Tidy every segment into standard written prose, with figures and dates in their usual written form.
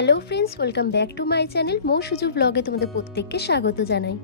Hello friends, welcome back to my channel. মো সুজু ব্লগে তোমাদের প্রত্যেককে স্বাগত জানাই।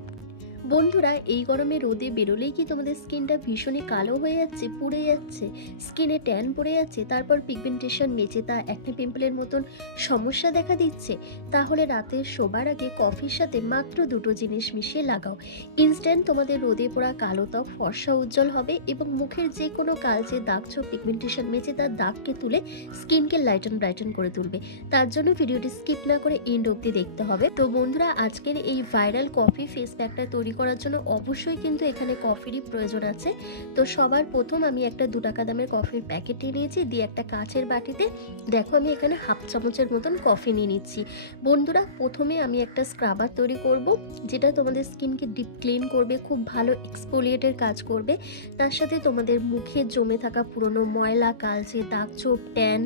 বন্ধুরা, এই গরমে রোদে বেরোলেই কি তোমাদের স্কিনটা ভীষণই কালো হয়ে যাচ্ছে, পুড়ে যাচ্ছে, স্কিনে ট্যান পড়ে যাচ্ছে, তারপর পিগমেন্টেশন, মেচেতা, অ্যাকনে পিম্পলের মতন সমস্যা দেখা দিচ্ছে? তাহলে রাতে শোবার আগে কফির সাথে মাত্র দুটো জিনিস মিশিয়ে লাগাও। ইনস্ট্যান্ট তোমাদের রোদে পোড়া কালো ত্বক ফর্সা উজ্জ্বল হবে এবং মুখের যে কোনো কালচে দাগ, ছোপ, পিগমেন্টেশন, মেচেতার দাগকে তুলে স্কিনকে ব্রাইটন করে তুলবে। তার জন্য ভিডিওটি স্কিপ না করে এন্ড অবধি দেখতে হবে। তো বন্ধুরা, আজকের এই ভাইরাল কফি ফেস প্যাকটা তৈরি করার জন্য অবশ্যই কিন্তু এখানে কফিরই প্রয়োজন আছে। তো সবার প্রথম আমি একটা 2 টাকা দামের কফির প্যাকেট নিয়ে নিয়েছি, দিয়ে একটা কাচের বাটিতে দেখো আমি এখানে হাফ চামচের মতন কফি নিয়ে নিচ্ছি। বন্ধুরা, প্রথমে আমি একটা স্ক্রাবার তৈরি করব, যেটা তোমাদের স্কিনকে ডিপ ক্লিন করবে, খুব ভালো এক্সফোলিয়েটের কাজ করবে। তার সাথে তোমাদের মুখে জমে থাকা পুরনো ময়লা, কালচে দাগ, ছোপ, ট্যান,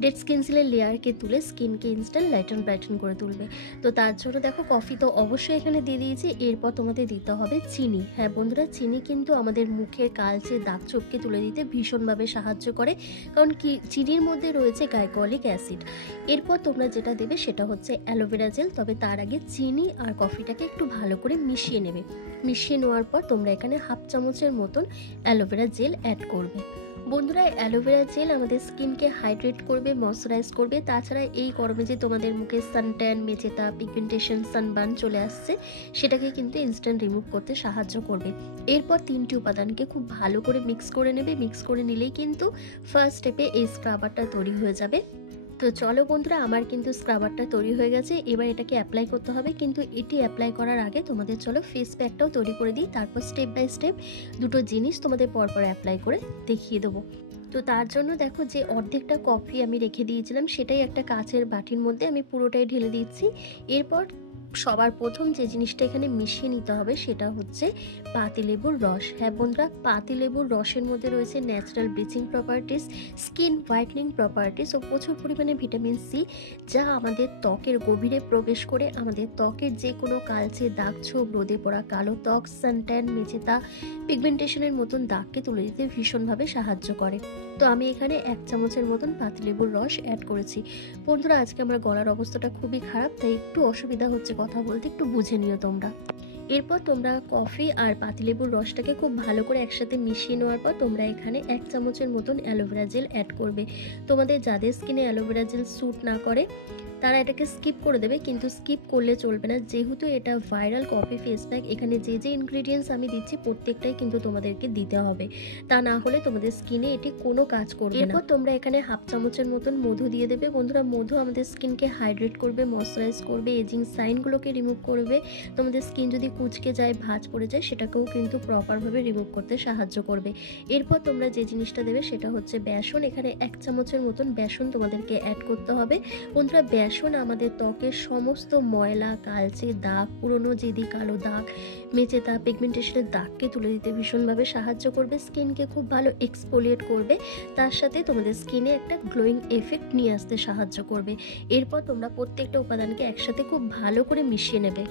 ডেড স্কিন সেলের লেয়ারকে তুলে স্কিনকে ইনস্ট্যান্ট ব্রাইটন করে তুলবে। তো তার জন্য দেখো কফি তো অবশ্যই এখানে দিয়ে দিয়েছি। এরপর তোমাদের দিতে হবে চিনি। হ্যাঁ বন্ধুরা, চিনি কিন্তু আমাদের মুখের কালচে দাগ ছোপকে তুলে দিতে ভীষণভাবে সাহায্য করে, কারণ কি চিনির মধ্যে রয়েছে গ্লাইকোলিক অ্যাসিড। এরপর তোমরা যেটা দেবে সেটা হচ্ছে অ্যালোভেরা জেল। তবে তার আগে চিনি আর কফিটাকে একটু ভালো করে মিশিয়ে নেবে। মিশিয়ে নেওয়ার পর তোমরা এখানে হাফ চামচের মতন অ্যালোভেরা জেল অ্যাড করবে। বন্ধুরা, অ্যালোভেরা জেল আমাদের স্কিনকে হাইড্রেট করবে, ময়শ্চারাইজ করবে। তাছাড়া এই গরমে যে তোমাদের মুখে সানট্যান, মেচেতা, পিগমেন্টেশন, সানবার্ন চলে আসছে, সেটাকে কিন্তু ইনস্ট্যান্ট রিমুভ করতে সাহায্য করবে। এরপর 3টি উপাদানকে খুব ভালো করে মিক্স করে নেবে। মিক্স করে নিলেই কিন্তু ফার্স্ট স্টেপে এই স্ক্রাবারটা তৈরি হয়ে যাবে। তো চলো বন্ধুরা, আমার কিন্তু স্ক্রাবারটা তৈরি হয়ে গেছে। এবার এটাকে অ্যাপ্লাই করতে হবে, কিন্তু এটি অ্যাপ্লাই করার আগে তোমাদের চলো ফেস প্যাকটাও তৈরি করে দিই। তারপর স্টেপ বাই স্টেপ দুটো জিনিস তোমাদের পরপর অ্যাপ্লাই করে দেখিয়ে দেবো। তো তার জন্য দেখো, যে অর্ধেকটা কফি আমি রেখে দিয়েছিলাম সেটাই একটা কাচের বাটির মধ্যে আমি পুরোটাই ঢেলে দিচ্ছি। এরপর সবার প্রথম যে জিনিসটা এখানে মিশিয়ে নিতে হবে সেটা হচ্ছে পাতিলেবুর রস। হ্যাঁ বন্ধুরা, পাতিলেবুর রসের মধ্যে রয়েছে natural bleaching properties, skin whitening properties ও প্রচুর পরিমাণে ভিটামিন সি, যা আমাদের ত্বকের গভীরে প্রবেশ করে আমাদের ত্বকের যে কোনো কালচে দাগ, ছোপ, রোদে পড়া কালো ত্বক, সানট্যান, মেচেতা, পিগমেন্টেশনের মতন দাগকে তুলে দিতে ভীষণভাবে সাহায্য করে। তো আমি এখানে 1 চামচের মতন পাতিলেবুর রস অ্যাড করেছি। বন্ধুরা, আজকে আমার গলার অবস্থাটা খুবই খারাপ, তাই একটু অসুবিধা হচ্ছে কথা বলতে, একটু বুঝে নিও তোমরা। এরপর তোমরা কফি আর পাতিলেবুর রসটাকে খুব ভালো করে একসাথে মিশিয়ে নেওয়ার পর তোমরা এখানে 1 চামচের মতন অ্যালোভেরা জেল অ্যাড করবে। তোমাদের যাদের স্কিনে অ্যালোভেরা জেল স্যুট না করে তারা এটাকে স্কিপ করে দেবে, কিন্তু স্কিপ করলে চলবে না, যেহেতু এটা ভাইরাল কফি ফেস প্যাক। এখানে যে যে ইনগ্রিডিয়েন্টস আমি দিচ্ছি প্রত্যেকটাই কিন্তু তোমাদেরকে দিতে হবে, তা না হলে তোমাদের স্কিনে এটি কোনো কাজ করবে না। এরপর তোমরা এখানে হাফ চামচের মতন মধু দিয়ে দেবে। বন্ধুরা, মধু আমাদের স্কিনকে হাইড্রেট করবে, ময়শ্চারাইজ করবে, এজিং সাইনগুলোকে রিমুভ করবে। তোমাদের স্কিন যদি কুঁচকে যায়, ভাঁজ পড়ে যায়, সেটাকেও কিন্তু প্রপারভাবে রিমুভ করতে সাহায্য করবে। এরপর তোমরা যে জিনিসটা দেবে সেটা হচ্ছে বেসন। এখানে 1 চামচের মতন বেসন তোমাদেরকে অ্যাড করতে হবে। বন্ধুরা, বেসন আমাদের ত্বকের সমস্ত ময়লা, কালচে দাগ, পুরনো জেদি কালো দাগ, মেচেতা, পিগমেন্টেশনের দাগকে তুলে দিতে ভীষণভাবে সাহায্য করবে, স্কিনকে খুব ভালো এক্সফোলিয়েট করবে, তার সাথে তোমাদের স্কিনে একটা গ্লোয়িং এফেক্ট নিয়ে আসতে সাহায্য করবে। এরপর তোমরা প্রত্যেকটা উপাদানকে একসাথে খুব ভালো করে মিশিয়ে নেবে।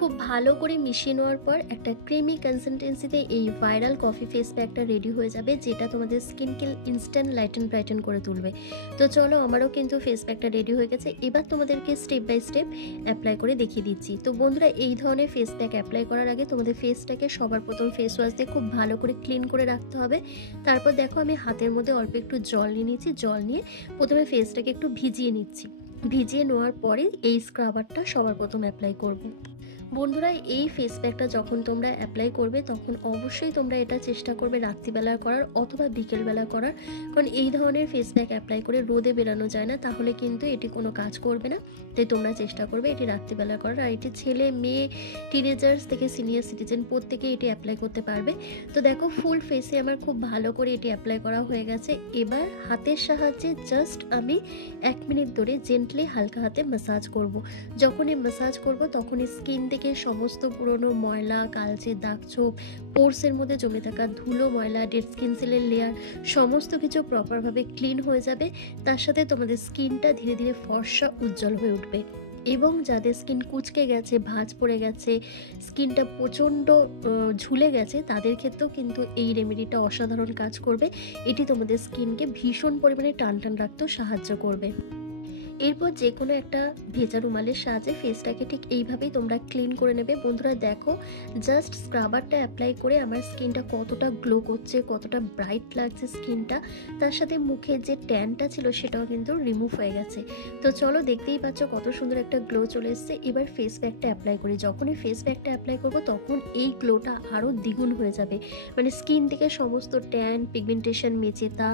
খুব ভালো করে মিশিয়ে নেওয়ার পর একটা ক্রিমি কনসিস্টেন্সিতে এই ভাইরাল কফি ফেস প্যাকটা রেডি হয়ে যাবে, যেটা তোমাদের স্কিনকে ইনস্ট্যান্ট ব্রাইটন করে তুলবে। তো চলো, আমারও কিন্তু ফেস প্যাকটা রেডি হয়ে গেছে। এবার তোমাদেরকে স্টেপ বাই স্টেপ অ্যাপ্লাই করে দেখিয়ে দিচ্ছি। তো বন্ধুরা, এই ধরনের ফেস প্যাক অ্যাপ্লাই করার আগে তোমাদের ফেসটাকে সবার প্রথম ফেস ওয়াশ দিয়ে খুব ভালো করে ক্লিন করে রাখতে হবে। তারপর দেখো আমি হাতের মধ্যে অল্প একটু জল নিয়ে নিচ্ছি। জল নিয়ে প্রথমে ফেসটাকে একটু ভিজিয়ে নিচ্ছি। ভিজিয়ে নেওয়ার পরে এই স্ক্রাবারটা সবার প্রথম অ্যাপ্লাই করব। বন্ধুরা, এই ফেস প্যাকটা যখন তোমরা অ্যাপ্লাই করবে তখন অবশ্যই তোমরা এটা চেষ্টা করবে রাত্রিবেলা করার অথবা বিকেলবেলা করার, কারণ এই ধরনের ফেস প্যাক অ্যাপ্লাই করে রোদে বেরানো যায় না, তাহলে কিন্তু এটি কোনো কাজ করবে না। তাই তোমরা চেষ্টা করবে এটি রাত্রিবেলা করার। আর এটি ছেলে, মেয়ে, টিনেজার্স থেকে সিনিয়র সিটিজেন প্রত্যেকেই এটি অ্যাপ্লাই করতে পারবে। তো দেখো, ফুল ফেসে আমার খুব ভালো করে এটি অ্যাপ্লাই করা হয়ে গেছে। এবার হাতের সাহায্যে জাস্ট আমি 1 মিনিট ধরে জেন্টলি হালকা হাতে ম্যাসাজ করব। যখনই ম্যাসাজ করব তখনই স্কিন থেকে সমস্ত পুরনো ময়লা, কালচে দাগ, ছোপ, পোরসের মধ্যে জমে থাকা ধুলো, ময়লা, ডেড স্কিন সেলের লেয়ার সমস্ত কিছু প্রপারভাবে ক্লিন হয়ে যাবে। তার সাথে তোমাদের স্কিনটা ধীরে ধীরে ফর্সা উজ্জ্বল হয়ে উঠবে। এবং যাদের স্কিন কুঁচকে গেছে, ভাঁজ পড়ে গেছে, স্কিনটা প্রচণ্ড ঝুলে গেছে, তাদের ক্ষেত্রেও কিন্তু এই রেমেডিটা অসাধারণ কাজ করবে। এটি তোমাদের স্কিনকে ভীষণ পরিমাণে টান রাখতেও সাহায্য করবে। এরপর যে কোনো একটা ভেজা রুমালের সাহায্যে ফেসটাকে ঠিক এইভাবেই তোমরা ক্লিন করে নেবে। বন্ধুরা দেখো, জাস্ট স্ক্রাবারটা অ্যাপ্লাই করে আমার স্কিনটা কতটা গ্লো করছে, কতটা ব্রাইট লাগছে স্কিনটা। তার সাথে মুখে যে ট্যানটা ছিল সেটাও কিন্তু রিমুভ হয়ে গেছে। তো চলো, দেখতেই পাচ্ছ কত সুন্দর একটা গ্লো চলে এসছে। এবার ফেস প্যাকটা অ্যাপ্লাই করি। যখনই ফেস প্যাকটা অ্যাপ্লাই করবো তখন এই গ্লোটা আরও দ্বিগুণ হয়ে যাবে। মানে স্কিন থেকে সমস্ত ট্যান, পিগমেন্টেশন, মেচেতা,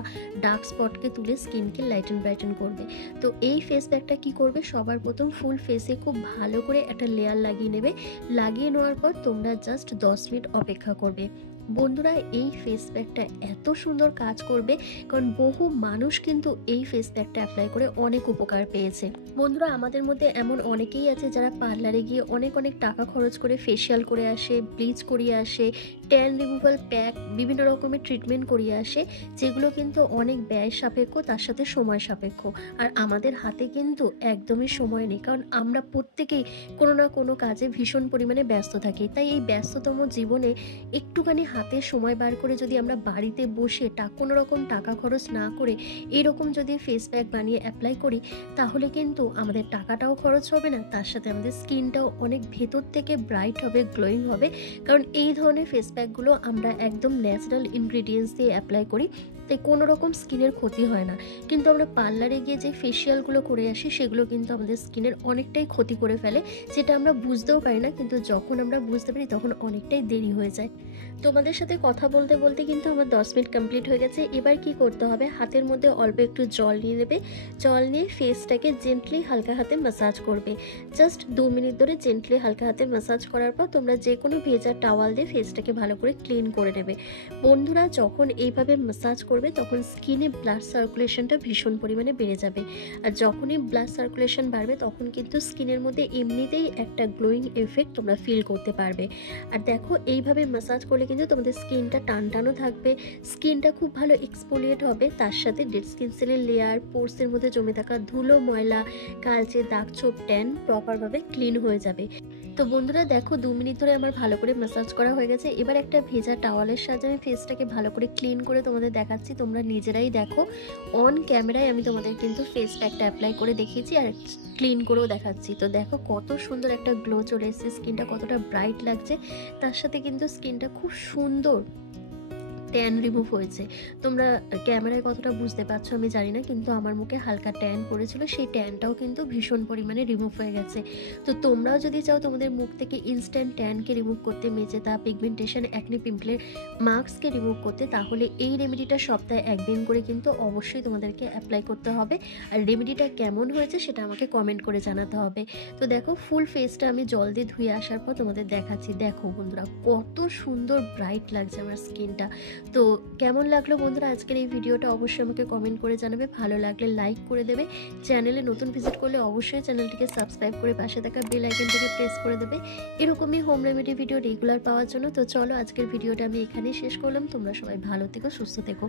ডার্ক স্পটকে তুলে স্কিনকে লাইটেন ব্রাইটেন করবে। তো এই ফেস প্যাকটা কী করবে, সবার প্রথম ফুল ফেসে খুব ভালো করে একটা লেয়ার লাগিয়ে নেবে। লাগিয়ে নেওয়ার পর তোমরা জাস্ট 10 মিনিট অপেক্ষা করবে। বন্ধুরা এই ফেস প্যাকটা এত সুন্দর কাজ করবে, কারণ বহু মানুষ কিন্তু এই ফেস প্যাকটা অ্যাপ্লাই করে অনেক উপকার পেয়েছে। বন্ধুরা আমাদের মধ্যে এমন অনেকেই আছে যারা পার্লারে গিয়ে অনেক অনেক টাকা খরচ করে ফেসিয়াল করে আসে, ব্লিচ করিয়ে আসে, ট্যান রিমুভাল প্যাক, বিভিন্ন রকমের ট্রিটমেন্ট করিয়ে আসে, যেগুলো কিন্তু অনেক ব্যয় সাপেক্ষ, তার সাথে সময় সাপেক্ষ। আর আমাদের হাতে কিন্তু একদমই সময় নেই, কারণ আমরা প্রত্যেকেই কোনো না কোনো কাজে ভীষণ পরিমাণে ব্যস্ত থাকি। তাই এই ব্যস্ততম জীবনে একটুখানি হাতে সময় বার করে যদি আমরা বাড়িতে বসে কোনো রকম টাকা খরচ না করে এরকম যদি ফেস প্যাক বানিয়ে অ্যাপ্লাই করি, তাহলে কিন্তু আমাদের টাকাটাও খরচ হবে না, তার সাথে আমাদের স্কিনটাও অনেক ভেতর থেকে ব্রাইট হবে, গ্লোয়িং হবে। কারণ এই ধরনের ফেস প্যাকগুলো আমরা একদম ন্যাচারাল ইনগ্রিডিয়েন্টস দিয়ে অ্যাপ্লাই করি, তাই কোনো রকম স্কিনের ক্ষতি হয় না। কিন্তু আমরা পার্লারে গিয়ে যে ফেসিয়ালগুলো করে আসি সেগুলো কিন্তু আমাদের স্কিনের অনেকটাই ক্ষতি করে ফেলে, যেটা আমরা বুঝতেও পারি না, কিন্তু যখন আমরা বুঝতে পারি তখন অনেকটাই দেরি হয়ে যায়। তোমাদের সাথে কথা বলতে বলতে কিন্তু আমার 10 মিনিট কমপ্লিট হয়ে গেছে। এবার কি করতে হবে, হাতের মধ্যে অল্প একটু জল নিয়ে নেবে। জল নিয়ে ফেসটাকে জেন্টলি হালকা হাতে ম্যাসাজ করবে। জাস্ট 2 মিনিট ধরে জেন্টলি হালকা হাতে ম্যাসাজ করার পর তোমরা যে কোনো ভেজা টাওয়াল দিয়ে ফেসটাকে ভালো করে ক্লিন করে নেবে। বন্ধুরা যখন এইভাবে ম্যাসাজ করবে তখন স্কিনে ব্লাড সার্কুলেশনটা ভীষণ পরিমাণে বেড়ে যাবে। আর যখনই ব্লাড সার্কুলেশন বাড়বে তখন কিন্তু স্কিনের মধ্যে এমনিতেই একটা গ্লোয়িং এফেক্ট তোমরা ফিল করতে পারবে। আর দেখো এইভাবে ম্যাসাজ করলে কিন্তু তোমাদের স্কিনটা টানটানো থাকবে, স্কিনটা খুব ভালো এক্সফোলিয়েট হবে। তার সাথে ডেড স্কিন সেলের লেয়ার, পোর্সের মধ্যে জমে থাকা ধুলো, ময়লা, কালচে, দাগ, ছোপ, ট্যান প্রপারভাবে ক্লিন হয়ে যাবে। তো বন্ধুরা দেখো 2 মিনিট ধরে আমার ভালো করে ম্যাসাজ করা হয়ে গেছে। এবার একটা ভেজা টাওয়ালের সাহায্যে আমি ফেসটাকে ভালো করে ক্লিন করে তোমাদের দেখাচ্ছি। তোমরা নিজেরাই দেখো, অন ক্যামেরায় আমি তোমাদের কিন্তু ফেস প্যাকটা অ্যাপ্লাই করে দেখিয়েছি আর ক্লিন করেও দেখাচ্ছি। তো দেখো কত সুন্দর একটা গ্লো চলে এসেছে, স্কিনটা কতটা ব্রাইট লাগছে, তার সাথে কিন্তু স্কিনটা খুব সুন্দর ট্যান রিমুভ হয়েছে। তোমরা ক্যামেরায় কতটা বুঝতে পারছো আমি জানি না, কিন্তু আমার মুখে হালকা ট্যান পড়েছিল, সেই ট্যানটাও কিন্তু ভীষণ পরিমাণে রিমুভ হয়ে গেছে। তো তোমরাও যদি চাও তোমাদের মুখ থেকে ইনস্ট্যান্ট ট্যানকে রিমুভ করতে, মেচেতা, পিগমেন্টেশন, অ্যাকনে, পিম্পলের মার্কসকে রিমুভ করতে, তাহলে এই রেমেডিটা সপ্তাহে 1 দিন করে কিন্তু অবশ্যই তোমাদেরকে অ্যাপ্লাই করতে হবে। আর রেমেডিটা কেমন হয়েছে সেটা আমাকে কমেন্ট করে জানাতে হবে। তো দেখো ফুল ফেসটা আমি জল দিয়ে ধুয়ে আসার পর তোমাদের দেখাচ্ছি। দেখো বন্ধুরা কত সুন্দর ব্রাইট লাগছে আমার স্কিনটা। তো কেমন লাগলো বন্ধুরা আজকের এই ভিডিওটা, অবশ্যই আমাকে কমেন্ট করে জানাবে। ভালো লাগলে লাইক করে দেবে। চ্যানেলে নতুন ভিজিট করলে অবশ্যই চ্যানেলটিকে সাবস্ক্রাইব করে পাশে থাকা বেল আইকনটিকে প্রেস করে দেবে এরকমই হোম রেমেডি ভিডিও রেগুলার পাওয়ার জন্য। তো চলো আজকের ভিডিওটা আমি এখানেই শেষ করলাম। তোমরা সবাই ভালো থেকো, সুস্থ থেকো।